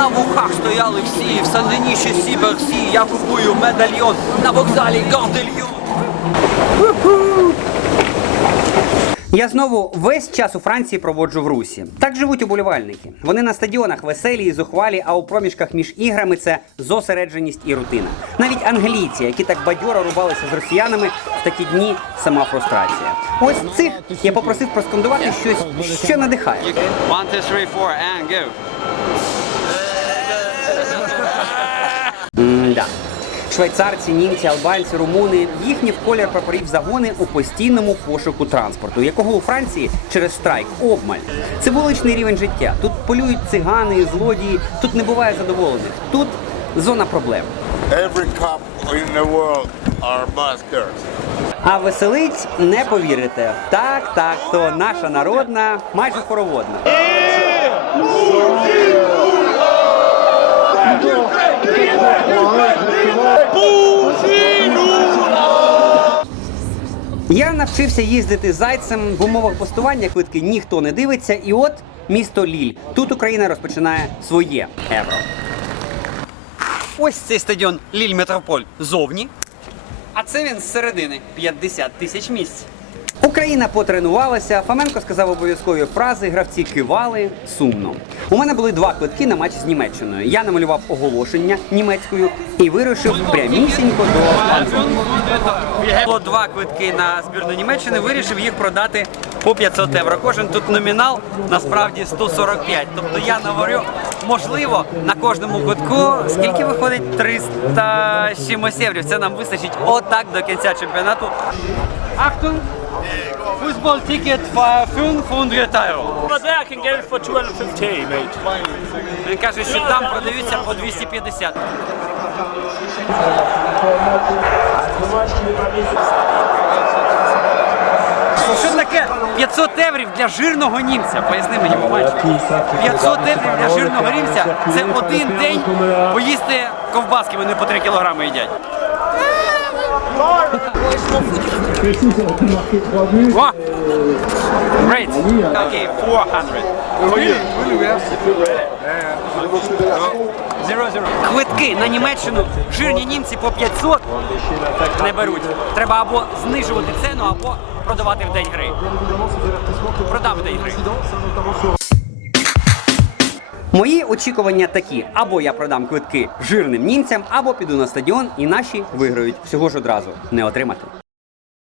На вухах стояли всі, в Сандені ще сібер всі. Я купую медальйон на вокзалі Гордельйон. Я знову весь час у Франції проводжу в Русі. Так живуть уболівальники. Вони на стадіонах веселі і зухвалі, а у проміжках між іграми це зосередженість і рутина. Навіть англійці, які так бадьоро рубалися з росіянами, в такі дні сама фрустрація. Ось цих я попросив проскандувати щось, що надихає. One, two, three, four, and go. М-да. Швейцарці, німці, албанці, румуни їхні в колір прапорів загони у постійному пошуку транспорту, якого у Франції через страйк обмаль. Це вуличний рівень життя. Тут полюють цигани, злодії, тут не буває задоволених. Тут зона проблем. Every cop in the world are buskers. А веселить не повірите. Так, так, то наша народна, майже хороводна. Я навчився їздити зайцем в умовах постування квитки ніхто не дивиться, і от місто Ліль. Тут Україна розпочинає своє евро. Ось цей стадіон Ліль Метрополь зовні. А це він з середини 50 тисяч місць. Україна потренувалася. Фоменко сказав обов'язкові фрази, гравці кивали сумно. У мене були два квитки на матч з Німеччиною. Я намалював оголошення німецькою і вирушив прямісінько до Було два квитки на збірну Німеччини. Вирішив їх продати по 500 євро. Кожен тут номінал насправді 145. Тобто я наварю, можливо, на кожному квитку скільки виходить 300 з чимось єврів. Це нам вистачить отак до кінця чемпіонату. Achtung! Футбол тікет 500 євро. Over there I can get it for 250, mate. Він каже, що там продаються по 250. Що таке 500 єврів для жирного німця? Поясни мені, побачиш. 500 єврів для жирного німця це один день поїсти ковбаски, вони по 3 кілограми їдять. О! Great. Okay, 400. Квитки на Німеччину жирні німці по 500 не беруть. Треба або знижувати ціну, або продавати в день гри. Продам в день гри. Мої очікування такі: або я продам квитки жирним німцям, або піду на стадіон і наші виграють всього ж одразу не отримати.